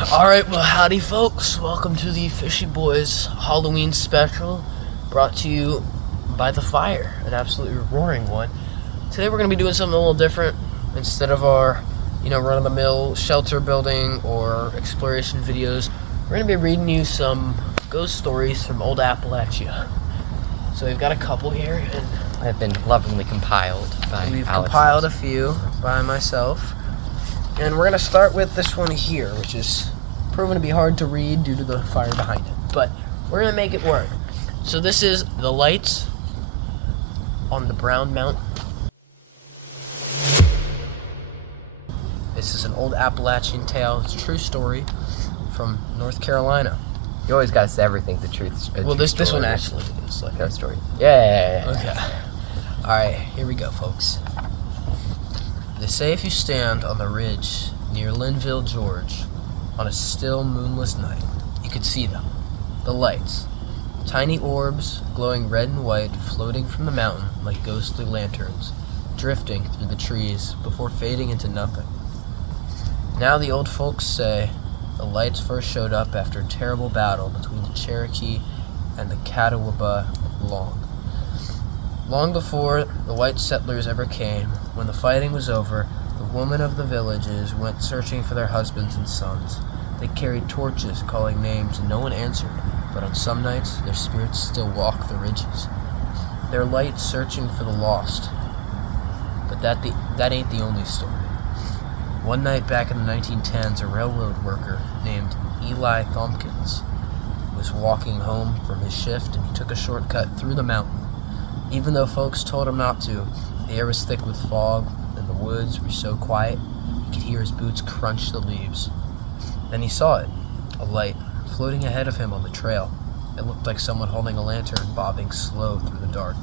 Alright, well, howdy, folks. Welcome to the Fishy Boys Halloween special, brought to you by The Fire, an absolutely roaring one. Today we're going to be doing something a little different. Instead of our, run-of-the-mill shelter building or exploration videos, we're going to be reading you some ghost stories from old Appalachia. So we've got a couple here, and have been lovingly compiled by we've Alex. compiled a few by myself. And we're going to start with this one here, which is proven to be hard to read due to the fire behind it. But we're going to make it work. So this is The Lights on the Brown Mountain. This is an old Appalachian tale. It's a true story from North Carolina. You always gotta say everything's the truth. Well, this one actually is like a story. Yeah. Okay. Alright, here we go, folks. They say if you stand on the ridge near Linville, George, on a still moonless night, you could see them. The lights. Tiny orbs, glowing red and white, floating from the mountain like ghostly lanterns, drifting through the trees before fading into nothing. Now the old folks say the lights first showed up after a terrible battle between the Cherokee and the Catawba Long before the white settlers ever came, when the fighting was over, the women of the villages went searching for their husbands and sons. They carried torches, calling names, and no one answered, but on some nights, their spirits still walk the ridges. Their lights searching for the lost. But that ain't the only story. One night back in the 1910s, a railroad worker named Eli Tompkins was walking home from his shift, and he took a shortcut through the mountain. Even though folks told him not to, the air was thick with fog, and the woods were so quiet, he could hear his boots crunch the leaves. Then he saw it, a light, floating ahead of him on the trail. It looked like someone holding a lantern, bobbing slow through the dark.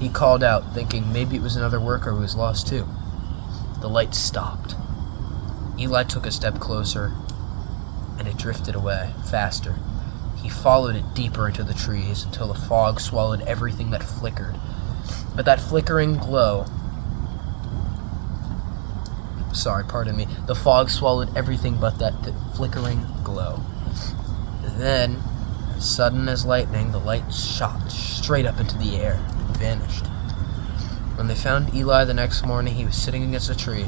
He called out, thinking maybe it was another worker who was lost too. The light stopped. Eli took a step closer, and it drifted away, faster. He followed it deeper into the trees until the fog swallowed everything that flickered. But that flickering glow... The fog swallowed everything but that flickering glow. Then, as sudden as lightning, the light shot straight up into the air and vanished. When they found Eli the next morning, he was sitting against a tree,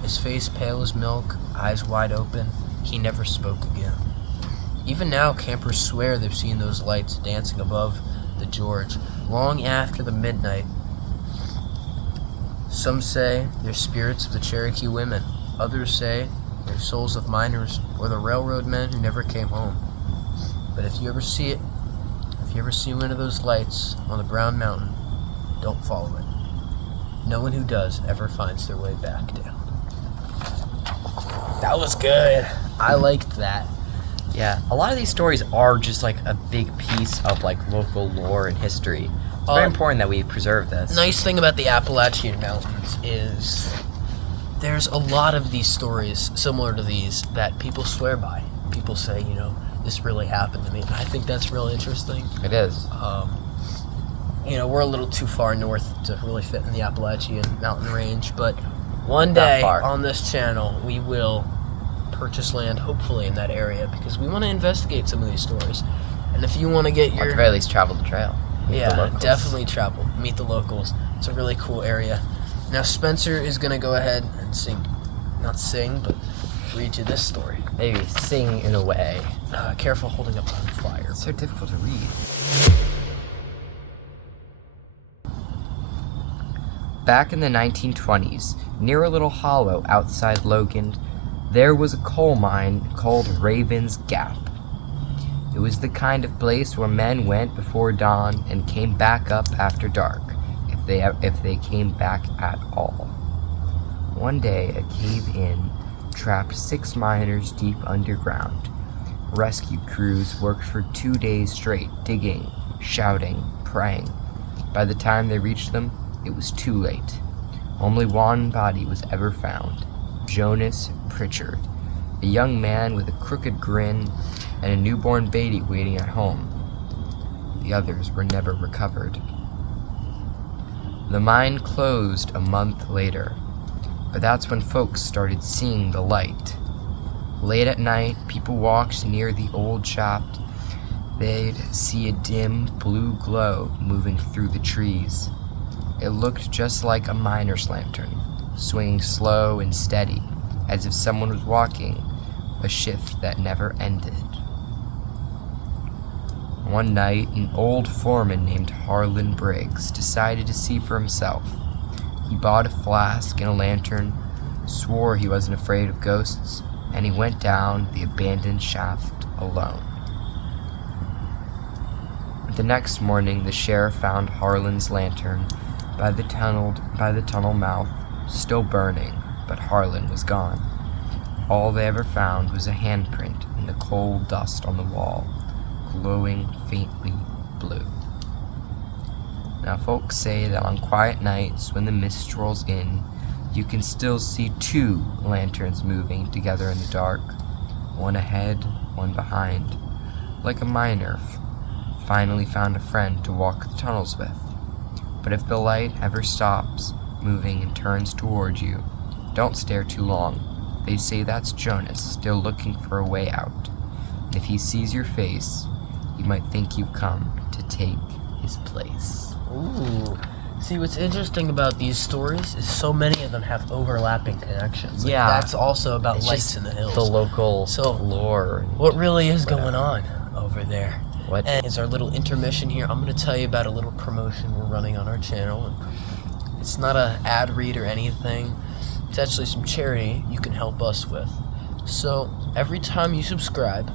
his face pale as milk, eyes wide open. He never spoke again. Even now, campers swear they've seen those lights dancing above the George long after the midnight. Some say they're spirits of the Cherokee women. Others say they're souls of miners or the railroad men who never came home. But if you ever see one of those lights on the Brown Mountain, don't follow it. No one who does ever finds their way back down. That was good. I liked that. Yeah, a lot of these stories are just like a big piece of like local lore and history. It's very important that we preserve this. Nice thing about the Appalachian Mountains is there's a lot of these stories similar to these that people swear by. People say, this really happened to me. And I think that's really interesting. It is. We're a little too far north to really fit in the Appalachian mountain range, but one day on this channel we will purchase land, hopefully in that area, because we want to investigate some of these stories. And if you want to get at the very least, travel the trail. Definitely travel. Meet the locals. It's a really cool area. Now Spencer is going to go ahead and not sing, but read you this story. Maybe sing in a way. Careful holding up on fire. It's so difficult to read. Back in the 1920s, near a little hollow outside Logan, there was a coal mine called Raven's Gap. It was the kind of place where men went before dawn and came back up after dark, if they came back at all. One day, a cave-in trapped 6 miners deep underground. Rescue crews worked for 2 days straight, digging, shouting, praying. By the time they reached them, it was too late. Only one body was ever found. Jonas Pritchard, a young man with a crooked grin and a newborn baby waiting at home. The others were never recovered. The mine closed a month later, but that's when folks started seeing the light. Late at night, people walked near the old shaft. They'd see a dim blue glow moving through the trees. It looked just like a miner's lantern, swinging slow and steady, as if someone was walking a shift that never ended. One night, an old foreman named Harlan Briggs decided to see for himself. He bought a flask and a lantern, swore he wasn't afraid of ghosts, and he went down the abandoned shaft alone. The next morning, the sheriff found Harlan's lantern by the tunnel mouth, still burning, but Harlan was gone. All they ever found was a handprint in the cold dust on the wall, glowing faintly blue. Now, folks say that on quiet nights when the mist rolls in, you can still see two lanterns moving together in the dark, one ahead, one behind, like a miner finally found a friend to walk the tunnels with. But if the light ever stops moving and turns toward you, don't stare too long. They say that's Jonas still looking for a way out. And if he sees your face, he might think you've come to take his place. Ooh. See, what's interesting about these stories is so many of them have overlapping connections. Like, Yeah. That's also about It's lights just in the hills. the local So, lore. What really is whatever. going on over there? What? And it's our little intermission here. I'm going to tell you about a little promotion we're running on our channel. It's not an ad read or anything. It's actually some charity you can help us with. So every time you subscribe,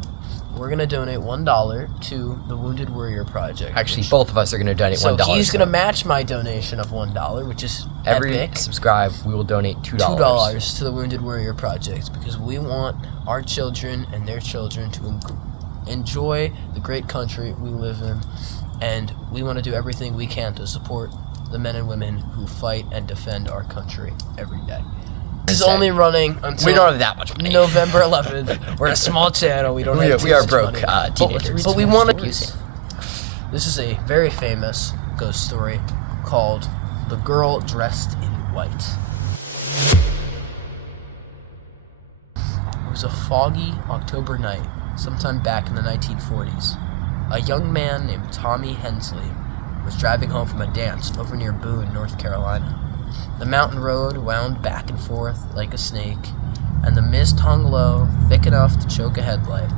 we're going to donate $1 to the Wounded Warrior Project. Actually, both of us are going to donate $1. So he's going to match my donation of $1, which is every epic. subscribe, we will donate $2. $2 to the Wounded Warrior Project, because we want our children and their children to enjoy the great country we live in, and we want to do everything we can to support the men and women who fight and defend our country every day. This is only running until We don't have that much money. November 11th. We're a small channel. We don't have we too are much broke money. teenagers. But we want to. This is a very famous ghost story called "The Girl Dressed in White." It was a foggy October night, sometime back in the 1940s. A young man named Tommy Hensley was driving home from a dance over near Boone, North Carolina. The mountain road wound back and forth like a snake, and the mist hung low, thick enough to choke a headlight.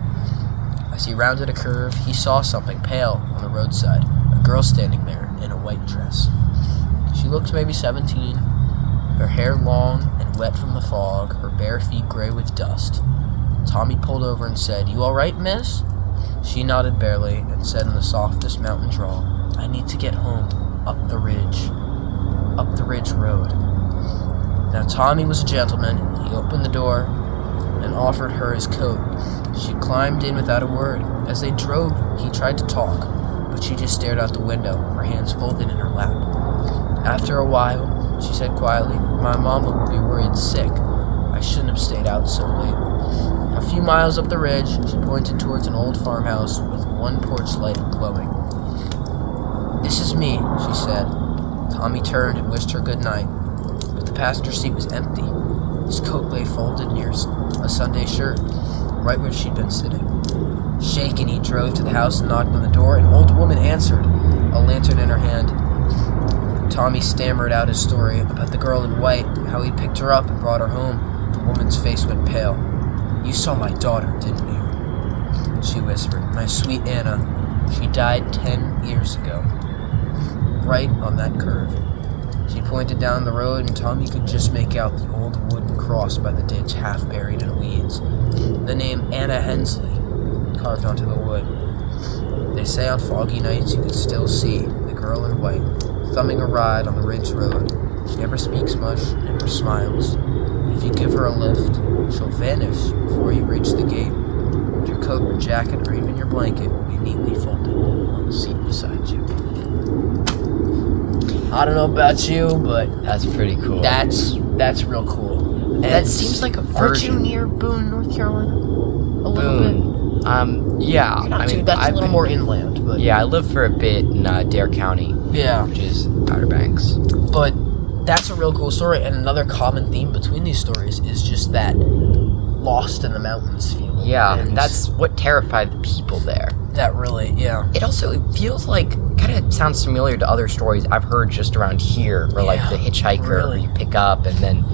As he rounded a curve, he saw something pale on the roadside, a girl standing there in a white dress. She looked maybe 17, her hair long and wet from the fog, her bare feet gray with dust. Tommy pulled over and said, "You all right, miss?" She nodded barely and said in the softest mountain drawl, "I need to get home, up the ridge road." Now Tommy was a gentleman. He opened the door and offered her his coat. She climbed in without a word. As they drove, he tried to talk, but she just stared out the window, her hands folded in her lap. After a while, she said quietly, "My mama will be worried sick. I shouldn't have stayed out so late." A few miles up the ridge, she pointed towards an old farmhouse with one porch light glowing. "This is me," she said. Tommy turned and wished her good night, but the passenger seat was empty. His coat lay folded near a Sunday shirt, right where she'd been sitting. Shaken, he drove to the house and knocked on the door. An old woman answered, a lantern in her hand. Tommy stammered out his story about the girl in white, how he picked her up and brought her home. The woman's face went pale. "You saw my daughter, didn't you?" she whispered. "My sweet Anna. She died 10 years ago. Right on that curve." She pointed down the road, and Tommy could just make out the old wooden cross by the ditch, half buried in weeds. The name Anna Hensley carved onto the wood. They say on foggy nights you could still see the girl in white, thumbing a ride on the ridge road. She never speaks much, never smiles. If you give her a lift, she'll vanish before you reach the gate. And your coat or jacket or even your blanket will be neatly folded on the seat beside you. I don't know about you, but That's pretty cool. that's real cool. And that seems like a Aren't you version. near Boone, North Carolina? A little bit. Boone. Yeah. You're not I too, mean, that's I've a little been- more inland, but Yeah, I lived for a bit in Dare County, yeah. which is Outer Banks. But that's a real cool story, and another common theme between these stories is just that lost in the mountains feeling. Yeah, And that's what terrified the people there. that really, yeah. It also feels like, kind of sounds familiar to other stories I've heard just around here, where like the hitchhiker really. who you pick up and then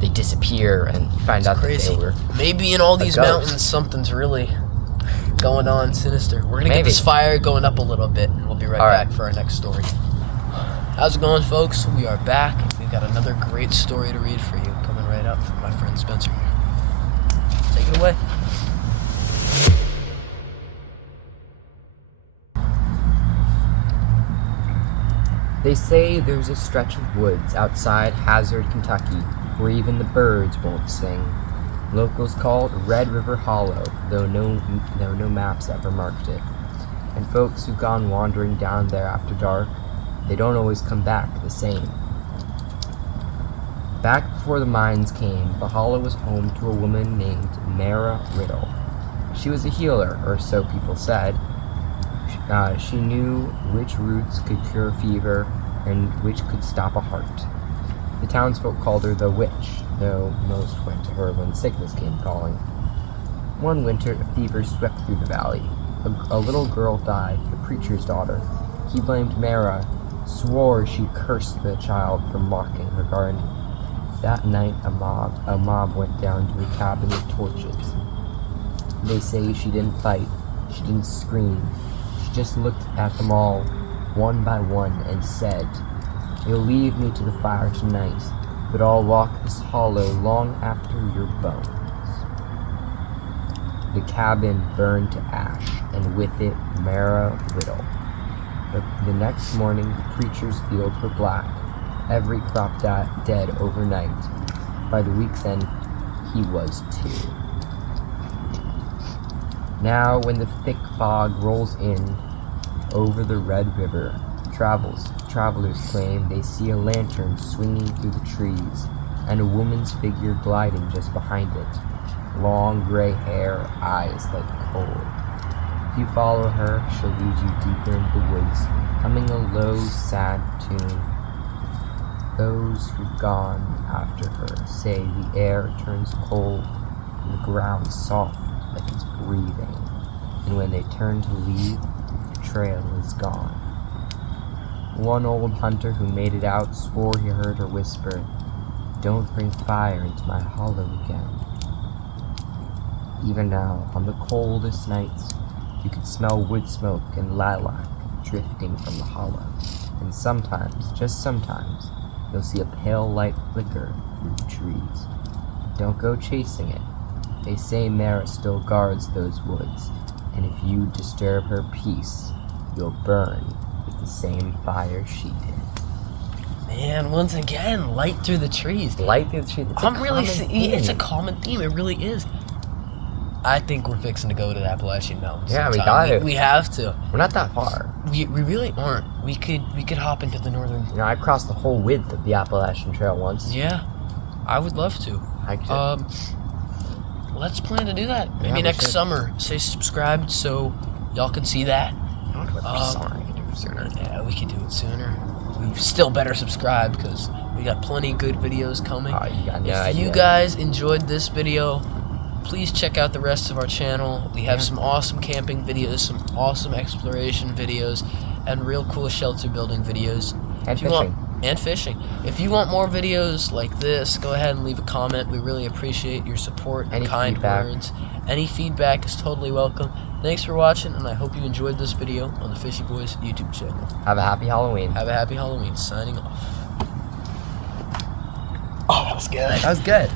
they disappear and you find out Crazy. that they were Maybe in all these ghost. mountains, something's really going on sinister. We're gonna get Maybe. this fire going up a little bit, and we'll be right All back right. for our next story. How's it going, folks? We are back. We've got another great story to read for you, coming right up from my friend Spencer here. Take it away. They say there's a stretch of woods outside Hazard, Kentucky, where even the birds won't sing. Locals call it Red River Hollow, though no maps ever marked it. And folks who've gone wandering down there after dark, they don't always come back the same. Back before the mines came, the hollow was home to a woman named Mara Riddle. She was a healer, or so people said. She knew which roots could cure fever and which could stop a heart. The townsfolk called her the witch, though most went to her when sickness came calling. One winter, a fever swept through the valley. A little girl died, the preacher's daughter. He blamed Mara, swore she cursed the child for mocking her garden. That night, a mob went down to her cabin with torches. They say she didn't fight, she didn't scream. She just looked at them all, one by one, and said, "You'll leave me to the fire tonight, but I'll walk this hollow long after your bones." The cabin burned to ash, and with it, Mara Riddle. The next morning, the preacher's fields were black, every crop dead overnight. By the week's end, he was too. Now, when the thick fog rolls in over the Red River, travelers claim they see a lantern swinging through the trees and a woman's figure gliding just behind it. Long gray hair, eyes like coal. If you follow her, she'll lead you deeper into the woods, humming a low, sad tune. Those who've gone after her say the air turns cold and the ground soft like it's breathing, and when they turn to leave, the trail is gone. One old hunter who made it out swore he heard her whisper, "Don't bring fire into my hollow again." Even now, on the coldest nights, you can smell wood smoke and lilac drifting from the hollow, and sometimes, just sometimes, you'll see a pale light flicker through the trees. Don't go chasing it. They say Mara still guards those woods, and if you disturb her peace, you'll burn with the same fire she did. Man, once again, light through the trees. Light through the trees. It's a common theme. It really is. I think we're fixing to go to the Appalachian Mountains. Yeah, we sometime. got it. We have to. We're not that far. We really aren't. We could hop into the northern. You know, I crossed the whole width of the Appalachian Trail once. Yeah, I would love to. I could. Let's plan to do that. Maybe we next should. summer. Stay subscribed so y'all can see that. I don't do it for summer. I can do it sooner. Yeah, we could do it sooner. We still better subscribe because we got plenty of good videos coming. Oh, you got no If idea. you guys enjoyed this video, please check out the rest of our channel. We have some awesome camping videos, some awesome exploration videos, and real cool shelter building videos. And If you fishing. and fishing. If you want more videos like this, go ahead and leave a comment. We really appreciate your support and Any kind feedback. words. Any feedback is totally welcome. Thanks for watching, and I hope you enjoyed this video on the Fishy Boys YouTube channel. Have a happy Halloween. Have a happy Halloween. Signing off. Oh, that was good. That was good.